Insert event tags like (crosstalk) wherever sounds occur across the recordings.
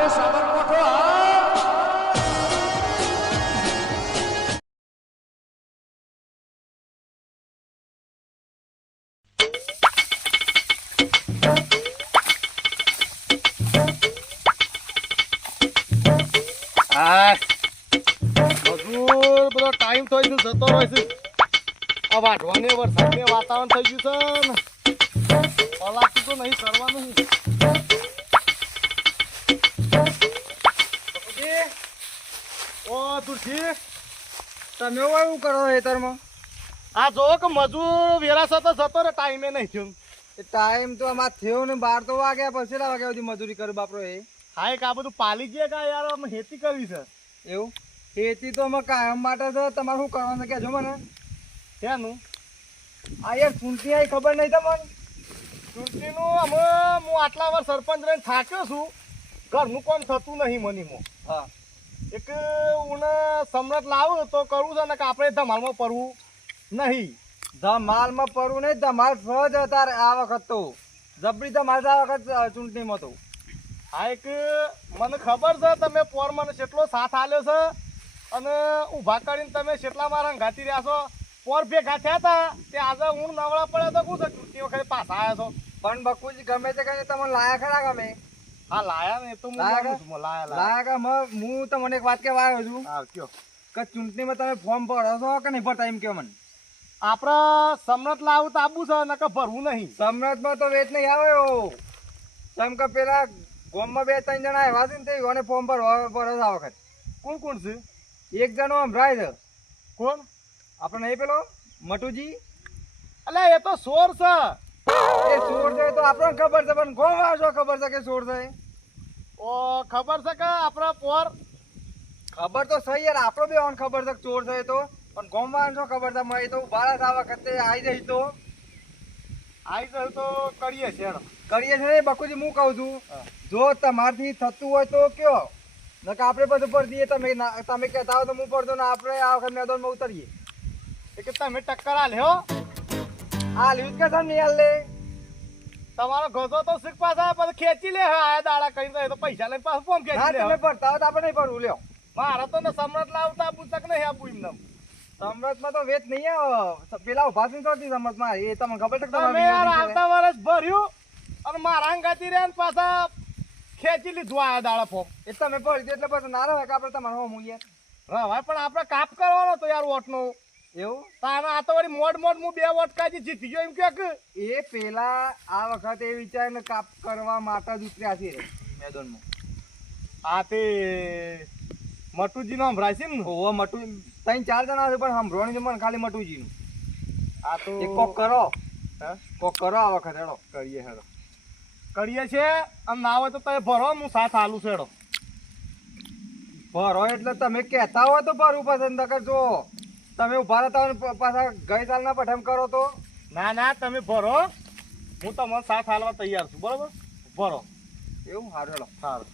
રે સાબરકોઠો બધો ટાઈમ થઈ જતો રહે છે. વાતાવરણ થઈ ગયું છે ને. પલાતું તો નહીં કરવાનું ઓ તુલસી તમે એવું કરો હેતરમાં આ જો કે મજૂર વેરાસર તો જતો રે ટાઈમે નહીં થયું. એ ટાઈમ તો આમાં થયો ને બાર તો વાગ્યા પછી વાગ્યા સુધી મજૂરી કરું બાપરો એ? હા એક આ બધું પાલી ગયા કા યાર? અમે ખેતી કરવી છે. એવું? ખેતી તો અમે કાયમ માટે છે તમારે શું કરવાનું કહેજો મને. ત્યાંનું આ યાર ચૂંટણી આવી ખબર નહીં તમને? ચૂંટણીનું અમે હું આટલા વાર સરપંચ રહીને થાક્યો છું. ઘરનું કોણ થતું નહીં મનીમાં. હા. એક હું સમ્રાટ લાવું તો કરવું છે ને કે આપણે ધમાલમાં પડવું નહીં. ધમાલમાં પડવું નહીં, ધમાલ સહજ હતા આ વખત તો. જબરી ધમાલ આ વખત ચૂંટણીમાં તો. આ એક મને ખબર છે, તમે પોર મને કેટલો સાથ આલ્યો છે અને ઊભા કરીને તમે કેટલા મારા ઘાતી રહ્યા છો, પોર ભેગા થયા હતા, તે આજે હું નવળા પડ્યા તો શું છે, ચૂંટણી વખતે પાછા આવ્યા છો? પણ બકુજી ગમે તે કરીને તમને લાયા ખરા ગમે? હા લાયા ને તો હું લાયા લાયા કે? મ- હું તમને એક વાત કહેવા આવ્યો છું. હા કયો. કે ચૂંટણીમાં તમે ફોર્મ ભરો છો કે નહીં ભરતા એમ કહો મને. આપણે સમ્રાટ લાવું તો આબુ છે ભરવું નહીં. સમ્રાટમાં તો વેચ નહીં આવ્યો જેમ કે પેલા ગોમમાં બે ત્રણ જણા આવ્યા છે ને તે એને ફોર્મ પર ભરો આ વખત. કોણ કોણ છે? એક જણો સંભળાય છે. કોણ? આપણે નહીં પેલો? મટુજી? અલ્યા એ તો સોર છે. એ ચોર છે તો આપણને ખબર છે પણ ગોમ આવશો ખબર છે કે ચોર છે ઓ ખબર છે કે આપણા પોર? ખબર તો સહી યાર આપણો બે ઓન ખબર છે ચોર છે તો. પણ ગોમ ખબર છે મને તો આ વખતે આવી જઈ તો. આવી જાય તો કરીએ છે કરીએ છે બકુજી હું કહું છું જો તમારથી થતું હોય તો કયો. નકા આપણે બધું પર દઈએ તમે તમે કહેતા હો તો હું પડતો ને આપણે આ વખત મેદાનમાં ઉતરીએ. કે તમે ટક્કર આ લ્યો આ લીધ કે છે ને લે. તમારો ગોતો તો શીખ પાછા પર ખેંચી લે. હા દાડા કરીને તો એ તો પૈસા લઈને પાછું ફોન કે ખેંચી તમે પડતા ભરતા તો આપણે નહીં લ્યો. મારે તો ને સમરત લાવતા પુસ્તક નહીં આપું એમને. સમરતમાં તો વેચ નહીં આવે. પેલા ઊભા તો ને ચોથી સમરથમાં એ તમને ખબર છે તમે યાર આવતા વર્ષ ભર્યું અને મારા અંગાતી ને પાછા ખેંચી લીધું આયા દાડા ફોન એ તમે ભરી દો એટલે પછી ના રહે કે આપણે તમારે હોમ યાર હવે પણ આપણે કાપ કરવાનો તો યાર વોટનો. એવું? તારે આ તો વળી મોડ મોડ હું બે વોટ જીતી ગયો એમ કે એ પેલા આ વખતે એ વિચારીને કાપ કરવા માટે જ ઉતર્યા છે. મેદાનમાં. આ તે મટુજી સંભળાય છે ને? ઓવો મટુ ત્રણ ચાર જણા છે પણ સાંભળવાની છે મને ખાલી મટુજીનું. આ તો કોક કરો. હે? કોક કરો આ વખત હેડો. કરીએ હેડો. કરીએ છે અને ના હોય તો તમે ભરો હું સાથ હાલું છેડો ભરો એટલે તમે કહેતા હોય તો ભરવું પસંદ નકર જો તમે ઊભા પ- પાછા ગઈ સાલના પઠમ કરો તો? ના ના તમે ભરો હું તમને સાથ હાલવા તૈયાર છું બરોબર? ભરો એવું? સારું હેડો સારું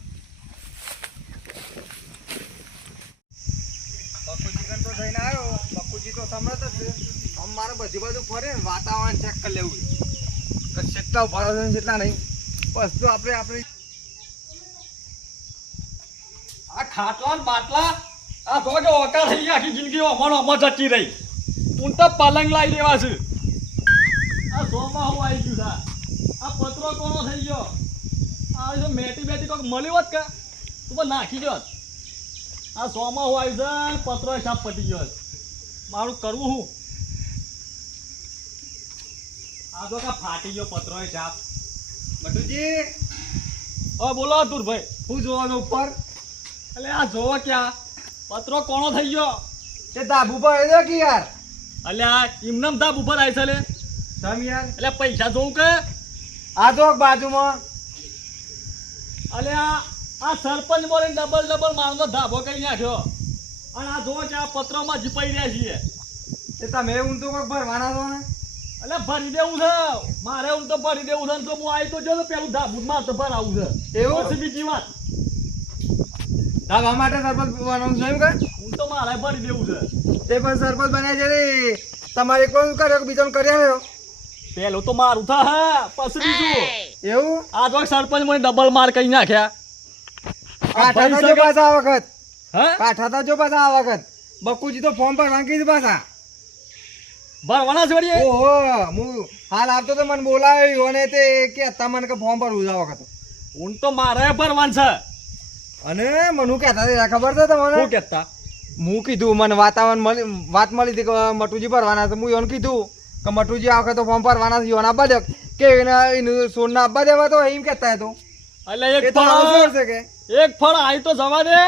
બકુજી તો જઈને આવ્યો. બકુજી તો સમરત જ છે. આમ મારે બધી બાજુ ફરે ને વાતાવરણ ચેક કરી લેવું જેટલા ઊભા છે ને નહીં. બસ તો આપણે આપણે આ ખાટલા બાટલા આ તો કે ઓકા થઈ ગયા આખી જિંદગી અમારો અમર જતી રહી. હું તો પલંગ લાવી દેવા છું. આ સોમાં હું આવી ગયું છે આ પત્રો કોનો થઈ ગયો? આ તો મેટી બેટી કોઈક મળી હોત કે? તું પણ નાખી ગયો આ સોમાં હું આવી છે પત્રો સાપ પટી ગયો મારું કરવું હું? આ તો કા ફાટી ગયો પત્રો સાપ મટુજી હા બોલો તુરભાઈ હું જોવાનું ઉપર. એટલે આ જોવો ક્યાં? પતરો કોણો થઈ ગયો? તે ધાબુ ઉપર આવ્યો કે યાર. અલ્યા ઇમનમ દાબ ઉપર આવી છે લે. સમ યાર. એટલે પૈસા જોઉં કે? આ તો બાજુમાં. અલ્યા આ સરપંચ બોલે ડબલ ડબલ મારનો ધાબો કરી નાખ્યો. અને આ જોવો કે આ પત્રમાં જીપાઈ રહ્યા છીએ. તે તમે હું તો કોઈક ભરવાના છો ને? એટલે ભરી દેવું છે. મારે હું તો ભરી દેવું છે ને તો હું આવી તો જો પેલું ધાબુ જ તો ભરાવું છે. એવું? છે બીજી વાત. ધાબા માટે સરપંચ બનવાનું છે એમ કે? હું તો મારે ભરી દેવું છે. તે પણ સરપંચ બન્યા છે રે તમારે કોણ કર્યો કે બીજાને કર્યા આવ્યો પેલું તો મારું થા હા પછી બીજું એવું? આ તો સરપંચ મને ડબલ માર કરી નાખ્યા. કાઠા તો જો પાછા આ વખત. હે? કાઠા તો જો પાછા આ વખત. બકુજી તો ફોર્મ પર વાંકી જ પાછા. ભરવાના છે વળી ઓહો હું હાલ આવતો તો મને બોલાવ્યો અને તે કે તમને કે ફોર્મ પર ઉજા વખત. હું તો મારે ભરવાનું છે. અને મને કહેતા હતા ખબર છે શું કહેતા? હું કીધું મને વાતાવરણ મળી વાત મળી હતી કે મટુજી ભરવાના છે. હું એને કીધું કે મટુજી આ વખતે તો ફોર્મ ભરવાના છે યોન આપવા દે. કે એને એનું સોનના આપવા દેવા તો એમ કહેતા હતો એટલે એક તો ફળ છે કે? એક ફળ આવી તો જવા દે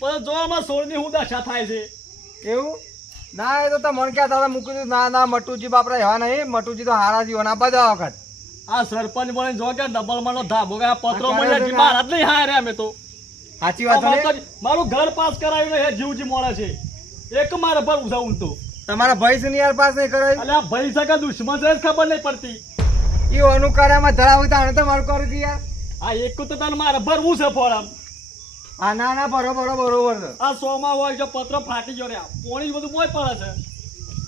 પણ જો આમાં સોળની હું દશા થાય છે. એવું? ના એ તો તમને કહેતા હતા મૂકી દીધું ના ના મટુજી બાપરા એવા નહીં. મટુજી તો હારા યોને આપવા દેવા વખત. આ સરપંચ બને જો કે ડબલ માનો ધાબો કે પત્રો મળ્યા જ નહીં હારે અમે તો. સાચી વાત છે મારું ઘર પાસ કરાવ્યું ને જીવજી મળે છે. એક મારા પર ઉઠાવું તો. તમારા ભાઈ છે યાર પાસ નહીં કરાયું? આ ભાઈ સગા દુશ્મન છે ખબર નહીં પડતી. એ અનુકાર્યમાં ધરાવું તાણે તો મારું કર્યું કે યાર. આ એક તો તને મારે ભરવું છે ફળ આમ આ ના ના બરોબર બરોબર છે. આ સોમાં હોય જો પત્ર ફાટી ગયો રે પોણી બધું મોય પડે છે.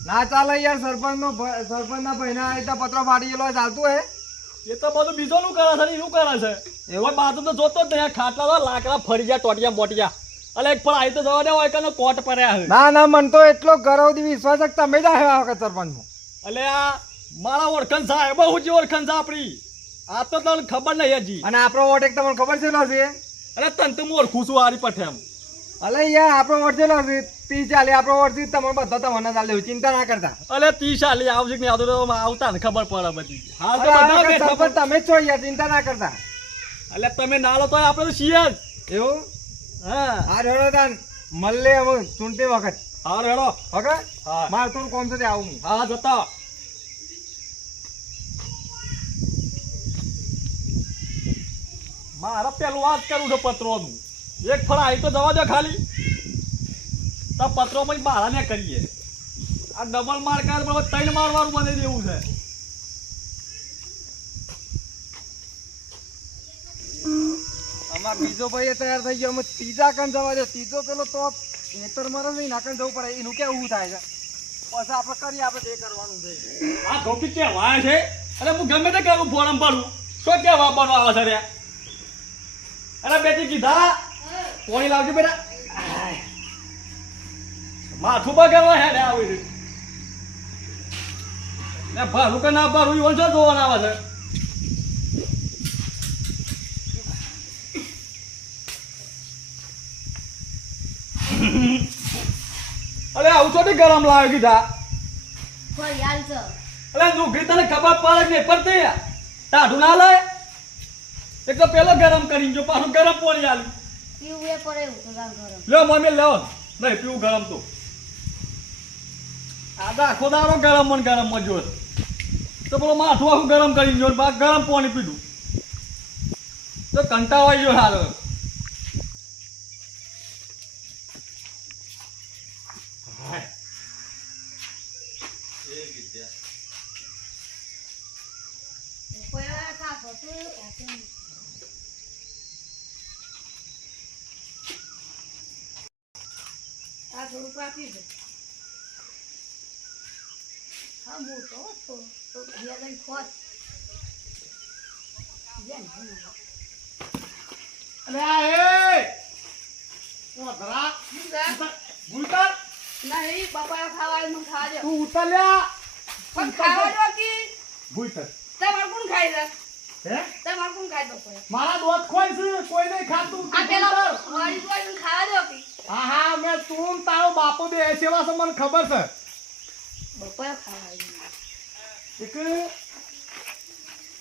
ના ચાલે યાર સરપંચ નો સરપંચ ના ભાઈ ના પત્ર ફાટી ગયેલો ચાલતું હે? એ તો બધું બીજોનું કરે છે ને એનું કરે છે. એવો? બાજુ તો જોતો જ નહીં ખાટલા તો લાકડા ફરી ગયા ટોટિયા મોટિયા. અલે એક પણ આવી તો જવા દે હોય કે કોટ પડ્યા છે. ના ના મન તો એટલો ગરવથી વિશ્વાસ જ તમે જ આવ્યા આ વખત સરપંચ અલે આ મારા ઓળખણ સાહેબ બહુ જ ઓળખણ છે આપણી. આ તો તમને ખબર નહીં હજી. અને આપણો વોટ એક તમને ખબર છે લો છે અરે તને તો હું ઓળખું છું આરી પઠે એમ. અલે યાર આપણો વોટ છે લો છે ત્રીસ ચાલી આપણો વોટ છે તમને બધા તમને ચાલે ચિંતા ના કરતા. અલે ત્રીસ આલી આવશે કે આવતો આવતા ને ખબર પડે બધી. હા તો અરે આ બધા વખત બેઠા સરપંચ તમે જ છો યાર ચિંતા ના કરતા. એટલે તમે ના લો તો આપણે તો છીએ જ. એવું? હા. આ ઢોળો તાન. મળે હવે ચૂંટણી વખત. હા રેડો ઓકે હા. મારે થોડું કોમ છે આવું હા જતા. મારે પેલું વાત કરવું છે પત્રોનું. એક ફળ આવી તો જવા દો ખાલી. તો પત્રો પછી બહાર ને કરીએ. આ ડબલ માર કર પણ ત્રણ મારવાનું બને દેવું છે. આમાં બીજો ભાઈ એ તૈયાર થઈ ગયો. અમે ત્રીજા કણ જવા દે. ત્રીજો પેલો તો ખેતર મારે નહીં નાકણ જવું પડે. એનું કેવું થાય છે? પછી આપણે કરીએ આપણે જે કરવાનું છે. આ ધોકી કે વાય છે. અરે હું ગમે તે કરું ફોરમ ભરું. શું કે વાપરવા આવે છે રે? અરે બેટી કીધા? પોણી લાવજો બેટા. માથું બગાડવા હેડે આવી છે. ને ભરું કે ના ભરું ઈવન શું જોવાના આવે છે. અરે આવું છો ગરમ લાવ્યો કીધા. અરે દુઃખી તને ખબર પડે નહીં પડતી? ટાઢું ના લે એક તો પેલો ગરમ કરીને જો પાછું ગરમ પાણી આલ્યું પીવું એ પડે એવું તો ગરમ. લ્યો મમ્મી લેવો નહીં પીવું ગરમ તો. આ તો આખો ગરમ મને ગરમમાં તો. પેલો માથું આખું ગરમ કરી જોર બા, ગરમ પાણી પીધું. તો કંટાળો ગયો કાપી આ થોડુંક આપી દે. હા મોટો હતો તો ઘેર લઈને જેમ અરે આ એ! ઓ ધરા ભૂલતા નહીં બપોરે ખાવાનું ખાવા દો. તું ઉતર્યા પણ ખાવા દો કે? ભૂલતા તમારે કોણ ખાય છે હે? તમારે કોણ ખાય બપોરે મારા દોત ખોય છે કોઈ નહીં ખાતું. આ પેલા. વાળી વાળી ખાવા દો કે? હા હા મેં તું ને તારો બાપો બે સેવા છે મને ખબર છે. બપોરે ખાવા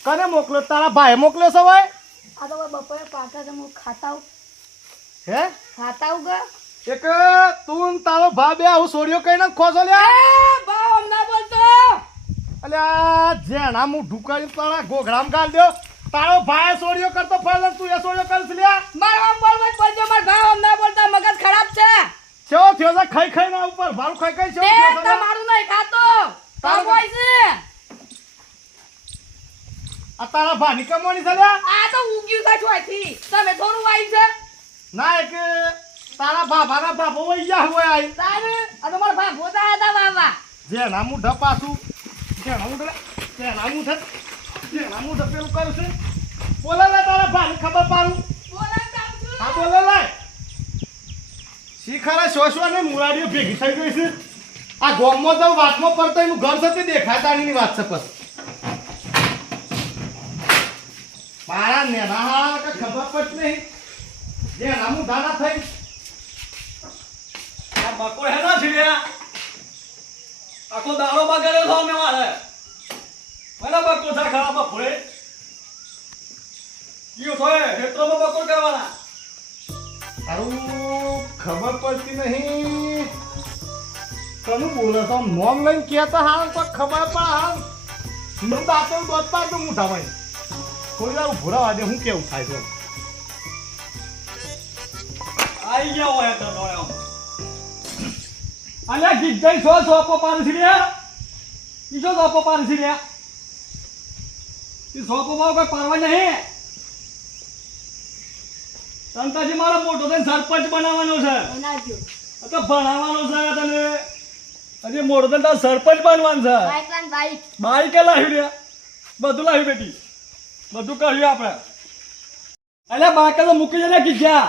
કને મોકલ્યો તારા ભાઈ મોકલ્યો ભાઈ આ તો બપોરે પાછા તમે ખાતા આવું હે ખાતા ગા એક તું તારો ભા બે આવું સોડિયો કઈ ના ખોસો લે હમ ના બોલતો અલ્યા જેણા હું ઢુકાડી તારા ગોઘરામ ગાલ દ્યો તારો ભાઈ સોડિયો કરતો ફરજ તું એ સોડિયો કરસ લ્યા મારો બોલવા જ બોલજો માર અમ ના બોલતા મગજ ખરાબ છે કેવો થયો છે? ખાઈ ખાઈ ના ઉપર ભારું ખાઈ ખાઈ તે કેવો થયો છે? તમારું નહીં ખાતો. તારું છે. આ તારા ભાની કમોની છે આ તો ઉગ્યું છે છોયથી તમે થોડું વાઈ છે. ના એક તારા બાબાના બાપો વઈ ગયા હોય આઈ. તારે? આ તો મારા ભાઈ હતા બાબા. જેના હું ઢપાસું જેના હું ઢ- જેના હું ઢ- કરું છું. બોલે લે તારા ભાની ખબર પાડું. બોલાવતા હા બોલે લે. ખરા શો શો ને મુરાડીઓ ભેગી થઈ ગઈ છે. આ ગોમમાં તો વાતમાં પડતો એનું ઘર થતી દેખાતા ની વાત છે પછી મારા નેના હા કે ખબર પડતી નહીં. જે નામું દાદા થઈ. આ બકો હેના છીડ્યા આખો દાડો બગાડ્યો તો અમે મારે. મને બકો છે ખરા બપોરે. કયો થોય હેત્રોમાં બકો કરવાના તારું ખબર પડતી નહીં. કનું બોલે તો નોમ લઈને કહેતા હાલ કોઈ ખબર પણ હાલ હું દાંતો દોતતા તો હું ધાવાય કોઈ વાર ભૂરા વાજે હું કેવું થાય છે? આઈ ગયા હોય તો દોડ્યો અલ્યા ગીજાઈ સો સોપો છે છીડ્યા ઈ સો સોપો છે છીડ્યા ઈ સોપોમાં કોઈ પારવા નહીં. સંતાજી મારો મોટો થઈને સરપંચ બનાવવાનો છે. તો ભણાવવાનો છે તને. હજી મોટો થઈને તારે સરપંચ બનવાનું છે. બાઈક લાવ્યું રે. બધું લાવ્યું બેટી. બધું કર્યું આપણે. અલ્યા બાકલ તો મૂકી જઈને કીધા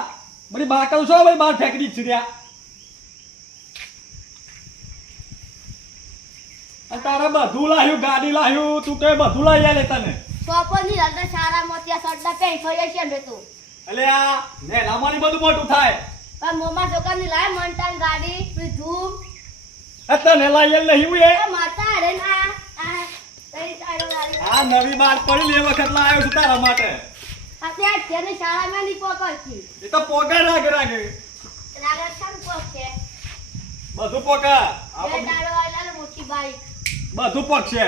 બધી બાકલ છો ભાઈ બહાર ફેંકી દીધી તારે બધું લાવ્યું ગાડી લાવ્યું તું કઈ બધું લાવી આલે તને. સોપોની અંદર સારા મોતિયા સડ્ડા પેઈ ફરી છે ને તું. એટલે આ ને લામાની બધું મોટું થાય. પણ મોમા છોકરાની લાય મનટાન ગાડી પેલી ધૂમ. તને લાય આલે નહીં હું એ. માતા રે ના આ નવી બાર પડી લે વખત લાવ્યો છું તારા માટે. અત્યારે તેને શાળામાં નહીં પકડતી એ તો પોકા રાગે રાગે. રાગે શામ પોકે? બધું પોકા આપણે દાડો આવેલા મોટી બાઈક બધું પકશે.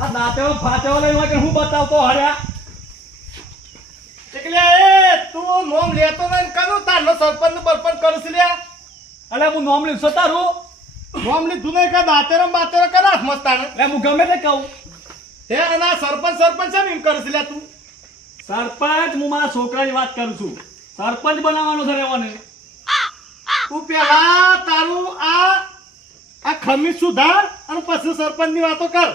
આ દાંતેલો ફાટેલો લઈને કે હું બતાવતો હર્યા. એટલે એ તું નોમ લેતો નહીં તાર તારનો સરપંચ બરપંચ કરશે લ્યા. અલે હું નોમ લીધો તારું. નોમ લીધું નહીં કે દાંતેરમ બાતેરો કરા મસ્તાને. એટલે હું ગમે તે કહું. હે અને આ સરપંચ સરપંચ છે ને એમ કરશે લ્યા તું? સરપંચ હું મારા છોકરાની વાત કરું છું. સરપંચ બનાવવાનો છે રેવાને તું પેલા તારું આ આ ખમીસ સુધાર અને પછી સરપંચની વાતો કર.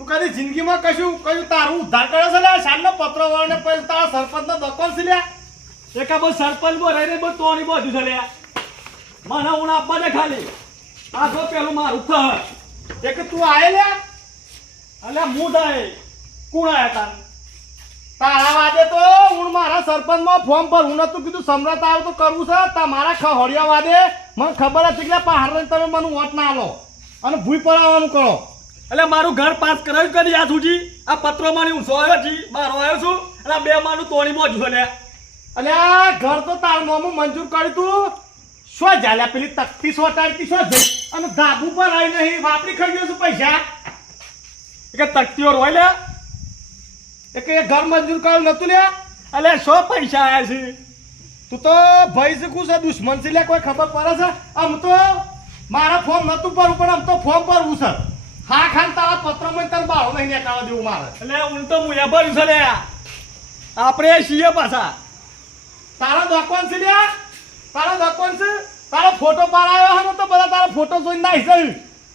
તું કદી જિંદગીમાં કશું કયું તારું ઉદ્ધાર કર્યો છે લ્યા? શાનનો પત્ર વાળને પછી તારા સરપંચનો દકોલ છે લ્યા? એક બહુ સરપંચ બો રહીને બહુ તોડી બધું છે લ્યા? મને હું આપવા દે ખાલી. આ તો પેલું મારું ઘર. એક તું આયે લ્યા? એટલે હું થાય? કોણ આયા તાર? તારા વાદે તો હું મારા સરપંચમાં ફોર્મ પર હું નતું કીધું. સમ્રાટ આવે તો કરવું છે. તમારા ખહોડિયા વાદે. મને ખબર હતી કે પહાડ તમે મને વોટ ના લો અને ભૂઈ પડાવવાનું કરો. એટલે મારું ઘર પાસ કરાવ્યું કરી આ સુધી આ પત્રોમાં હું સોયો છી બહાર આવ્યો છું. એટલે બે માનું તોડી મોજ લે અને આ ઘર તો તાર મોમું મંજૂર કર્યું તું. શું ચાલ્યા પેલી તકતી સોટાડતી શું જઈ અને ધાબુ પર આવી નહીં વાપરી ખર્ચ્યો છું પૈસા. કે તકતીઓ રોય લે. એ કે ઘર મંજૂર કર્યું નતું લે એટલે સો પૈસા આવ્યા છે? તું તો ભાઈ શીખું છે દુશ્મન છે લે કોઈ ખબર પડે છે? આમ તો મારા ફોર્મ નતું ભરવું પણ આમ તો ફોર્મ ભરવું છે હા ખાન તારા પત્રમાં તાર બાળો નહીં નીકળવા દેવું મારે એટલે હું તો મુયા ભર્યું છે લે આપણે છીએ પાછા. તારા દોકવાન છે લ્યા? તારો દોકવાન છે? તારો ફોટો પાડાયો હે ને તો બધા તારો ફોટો જોઈને ના હિસાબ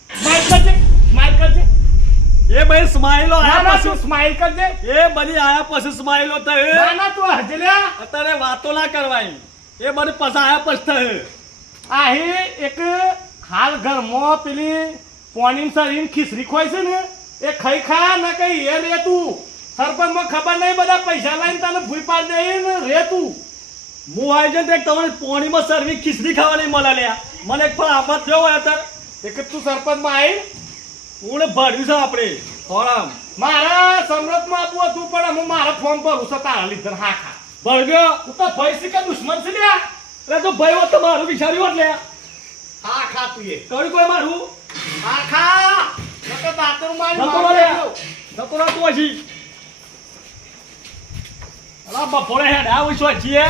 સ્માઈલ કરજે સ્માઈલ કરજે. એ ભાઈ સ્માઈલો આયા પછી. સ્માઈલ કરજે. એ બધી આયા પછી સ્માઈલો તો એ ના ના તું હજે લ્યા. અત્યારે વાતો ના કરવાની. એ બધી પછી આયા પછી થાય આહી એક હાલ ઘરમાં પેલી પોણીમ સરીને ખીસરી ખોય છે ને એ ખાઈ ખા ના કઈ એ રે તું. સરપંચમાં ખબર નહીં બધા પૈસા લઈને તને ભૂઈ પાડ દે ને રે તું. હું તો એક તમને પોણીમાં સર્વિસ ખીચડી ખાવાની મળે લ્યા. મને એક પણ આફત થયો હોય અત્યારે એક તું સરપંચમાં આવી હું ભર્યું છે આપણે. ફોરમ મારા સમરથમાં આપવું હતું પણ હું મારા ફોર્મ પર હું તારા લીધે હા ખા. ભરગ્યો હું તો ભાઈ શીખે દુશ્મન છે લ્યા. એટલે તો ભાઈ હોત તો મારું વિચાર્યું હોત લે હા ખા તું એ. કર્યું કોઈ મારું? હા ખા નકર મારી નતો મારી રે નાખ્યો. નતો રાતું હજી. અલા બપોરે હેડ આ વિશ્વાસ છીએ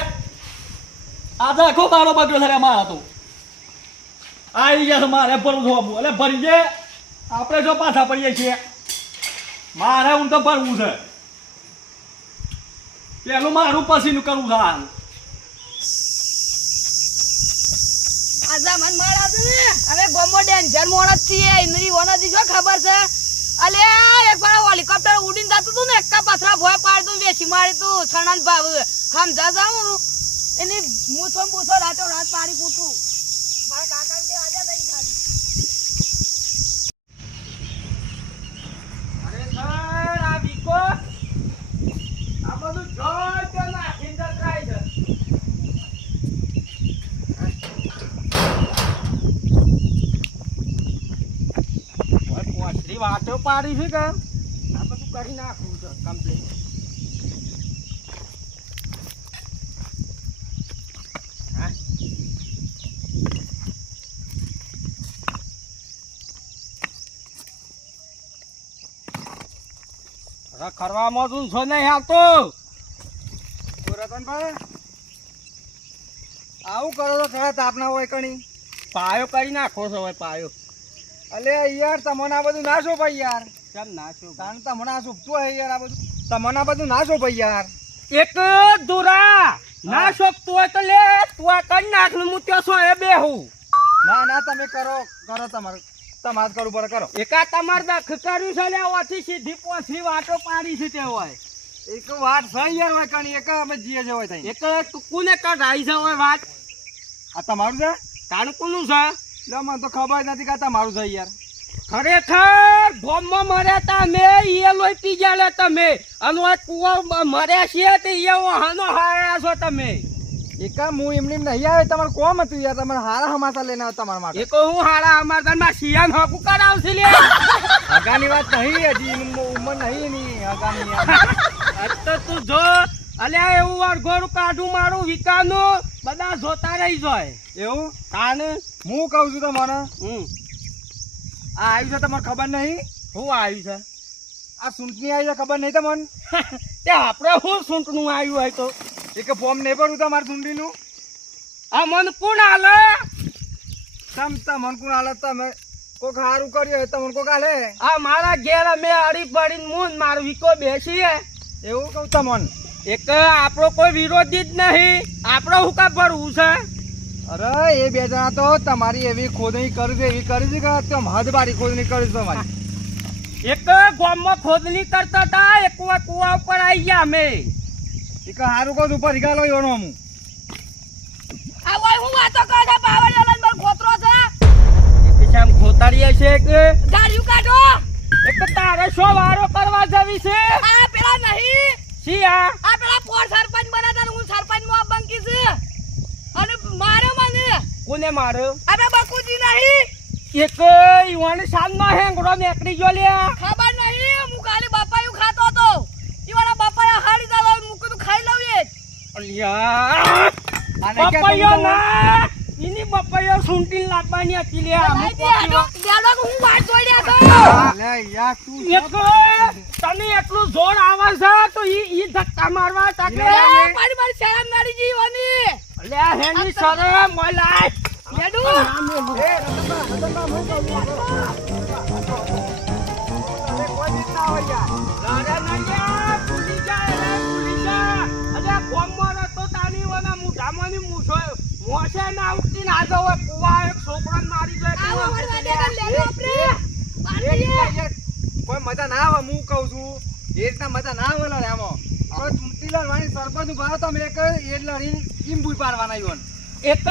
આજે આખો બારો બગડ્યો છે મારા તો. આવી ગયા છે મારે ભરવું જોવું એટલે ભરી જે આપણે જો પાછા પડીએ છીએ. મારે હું તો ભરવું છે. પેલું મારું પછીનું કરવું છે આજા મન મળા છે ને. અમે ગોમો ડેન્જર મોણસ છીએ, ઇન્દ્રી વનથી શું ખબર છે? અલે, એક વાર હેલિકોપ્ટર ઉડીને જતું હતું ને એકા પથરા ભોય પાડતું વેચી મારી તું છણાન ભાવ. સમજા જાઉં એની મૂછો મૂછો રાતો રાત પાડી પૂછું મારા કાકા તે આજે દઈ ખાલી અરે સર આ વિકો આ બધું જોઈ તો નાખીને જતરાય છે ઓય વાટો પાડી છે કે? આ બધું કરી નાખવું છે કમ્પ્લીટ ખરવામાં તું છો નહીં આવતો રતનભાઈ આવું કરો તો ખરા તાપના હોય કણી. પાયો કરી નાખો છો ભાઈ પાયો. અલે યાર તમને આ બધું ના શો ભાઈ યાર. કેમ ના શો કારણ તમને આ શોભતું હે યાર આ બધું. તમને આ બધું ના શો ભાઈ યાર. એક દુરા ના શોભતું હોય તો લે તું આ કરી નાખ હું ત્યાં છો એ બેહું. ના ના તમે કરો કરો તમારું. તમારે કરવું પડે કરો. એકા તમાર દખ કર્યું છે લે ઓથી સીધી પોસી વાટો પાડી છે તે હોય. એક વાત સહી યાર હોય કણી એક અમે જીએ જે હોય તઈ એક કુને કઢાઈ છે હોય વાત? આ તમારું છે? તાણ છે? લે મને તો ખબર નથી કે તમારું છે યાર. ખરેખર ભોમમાં મર્યા તા મે એ લોહી પી ગયા લે તમે. અને આ કુવા મર્યા છીએ તે એ હનો હાયા છો તમે. એક હું એમની એમ નહીં આવે તમારે કોમ હતું યાર? તમારે હારા હમાસા લઈને આવે તમારા માટે. એકો હું હાડા અમાર ઘરમાં શિયાન હકુ કરાવશે લે. હગાની વાત નહીં હજી ઉંમર નહીં એની હગાની યાર. તો અલ્યા એવું વરઘોડું કાઢું મારું વિકાનું. બધા જોતા રહી જાય. એવું? કાન હું કહું છું તમારે હમ. આ આવ્યું છે તમારે ખબર નહીં? હું આવ્યું છે? આ સૂંટણી આવી છે ખબર નહીં તમને? (laughs) તે આપણે શું સૂંટનું આવ્યું હોય તો? એક ફોર્મ નહીં ભરું તમારે સૂંટણીનું આ મન કોણ હાલે. તમ મન કોણ હાલે તમે કોક સારું કર્યું હોય તમને કોક હાલે. આ મારા ઘેર અમે અડી પડીને મૂન મારું વિકો બેસીએ. એવું કહું તમને. એક આપણો કોઈ વિરોધી જ નહીં. આપણો હું કા ભરવું છે? અરે એ બે જણા તો તમારી એવી ખોદણી કરી છે એવી કરી છે કે હદ બારી ખોદણી કરી છે તમારી? એક ગામમાં ખોદણી કરતા હતા એક વાર કુવા ઉપર આવી ગયા અમે. એક સારું કહું ઉપર હિગાલો યોનો હું આ ભાઈ હું વાતો કરે છે પાવર પર ખોતરો છે. એક આમ ખોતાડીએ છે એક. ગાડીયું કાઢો. એક તારે શો વારો કરવા જવી છે? આ પેલા નહીં શી આ આ પેલા પોર સરપંચ બનાતા હું સરપંચમાં બંકી છે. અને મારે મને. કોને માર્યો આપણે બકુજી નહીં. એક ઈવાને સામનો હેંગડો નીકળી ગયો લે ખબર નહીં હું ખાલી બપાયું ખાતો હતો. ઈવાના બપાયા હાડી દાદા મૂકી તું ખાઈ લઉં એ. અલ્યા? ના. બપૈયો સૂંટી લાવવાની હતી લે ભાઈ, બેડો- બેડો હું વાટ જોડ્યા છો અલે યાર તું એક તને એટલું જોર આવે છે તો ઈ ઈ ધક્કા મારવા તાકે લે. મારી મારી શરમ નાડી જીવાની. અલ્યા હેની શરમ મોલાય બેડું એ રતનબા, હું કહું. અરે કોઈ રીત ના હોય યાર. અરે નૈયા ભૂલી જા ભૂલી જા. અલ્યા ગોમમાં તો તાની વના મુઢામાંની મૂછો મોશે ના ઉઠી ના જવો કુવા એક છોકરાને મારી જાય. કોઈ મજા ના આવે હું કહું છું. એ રીતના મજા ના આવે લડે આમાં. આપણે ચૂંટણી લડવાની સરપંચ ઊભા તમે એક એ લડી ભૂઈ પાડવાના ઈવન એક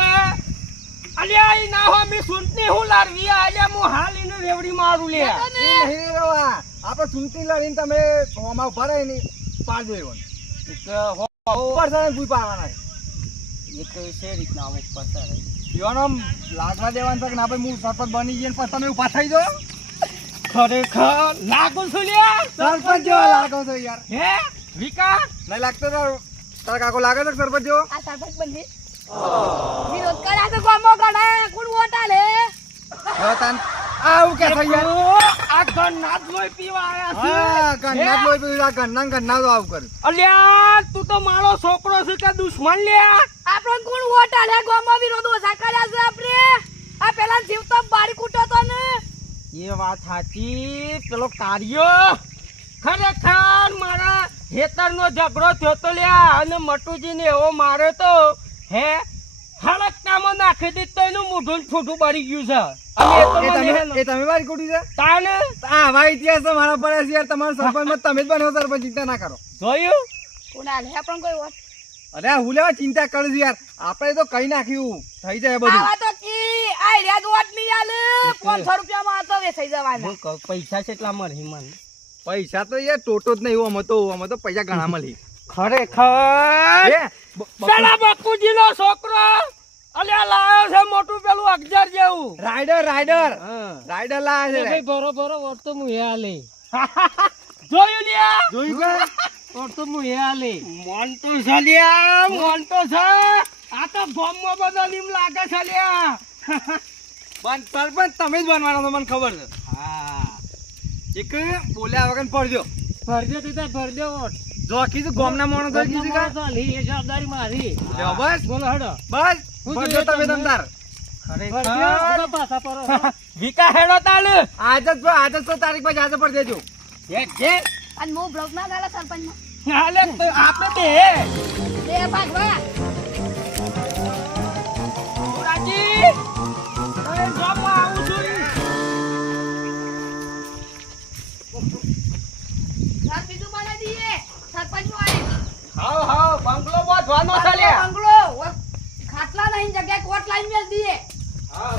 અલ્યા ઈ ના હો મી સુનતી હું લારવી અલ્યા હું હાલીને રેવડી મારું લે. એ નહીં રહેવા આપણે સુનતી લડીને તમે હોમાં ઊભા રહી ને પાડજો ઈવન ઉપર ભૂઈ પાડવાના એક છે રીતના અમુક પસાર ઈવન લાગવા દેવાનું છે કે ના ભાઈ હું સરપંચ બની ગઈ પછી તમે ઊભા થઈ જાઓ. ખરેખર લાગુ છું લે સરપંચ જેવા લાગો છો યાર. હે? વિકા? નહીં લાગતો તારો. તારા કાકો લાગે છે સરપંચ જેવો? આ સરપંચ બની. વિરોધ કર્યા તો ગમો ગણા. કોણ વોટા લે હવે તાન આવું કે થઈ યાર? આ ઘર ના જ પીવા આયા છે. હા ગન્ના જ પીવા ગન્ના ને ગન્ના તો આવું કર્યું અલ્યા તું તો મારો છોકરો છે કે દુશ્મન લે આપણો કોણ વોટા લે ગમો વિરોધ ઓછા કર્યા છે આપણે. આ પેલા જીવ તો બારી કૂટો તો ને. એ વાત સાચી. પેલો કાર્યો. ખરેખર મારા હેતરનો ઝઘડો થયો તો લ્યા અને મટુજીને એવો માર્યો તો હે? હળકતા આમાં નાખી દીધ તો એનું મોઢું ને પડી ગયું છે. એ તો એ મને તમે ખોટી છે? તાને આ આવા ઇતિહાસ મારા યાર. તમારા સરપંચમાં તમે જ બન્યો સરપંચ ચિંતા ના કરો. જોયું? કોને આલે? પણ કોઈ વાત અરે હું લેવા ચિંતા કરું છું યાર. આપણે તો કઈ નાખ્યું? થઈ જાય બધું. આવા તો કી આઈડિયા જ વાત નહીં આલે 500 રૂપિયામાં આ તો વેચાઈ જવાના. હું કહું, પૈસા કેટલા મળે મને. પૈસા તો યાર ટોટો જ નહીં હોમ તો હોમ તો પૈસા ઘણા મળી. ખરેખર? પેલા બાપુજી નો છોકરો? અલ્યા લાયો છે મોટું પેલું અગજર જેવું. રાઈડર રાઈડર હા. રાઈડર લાયા છે ભાઈ બરો ઓર તો હું એ આલે (laughs) જોયું લ્યા? જોયું કે? ઓર તો હું એ આલે. મોન તો છે લ્યા મોન તો છે. આ તો ફોર્મમાં બધા નીમ લાગે સરપંચ તમે જ બનવાનો મને ખબર છે. હા. એક બોલ્યા વગર પડજો ભરજો તું ભરજો ઓટ જો કીધું ગોમના મોણ હોય કીધું કા ચાલી એ જવાબદારી મારી. લ્યો, બસ. બોલો હડો. બસ. પડજો તમે? તમતાર. ભરજો પાછા પર (laughs) વિકા હેડો તાલ. આજ જ આજ જ તો તારીખ પછી આજે પર દેજો. જે અને મો બ્લોક ના ગાલા સરપંચમાં. હાલે આપણે બે બે ભાગવા રાજી હવે જોબમાં આવું છું. સર બીજું બનાવી દઈએ સરપંચ આઈ હાવ હાવ બંગલો બાંધવાનો છે લ્યા. બંગલો. ખાટલા નહીં જગ્યાએ કોટ લાઈન મેલ દીએ. હાવ.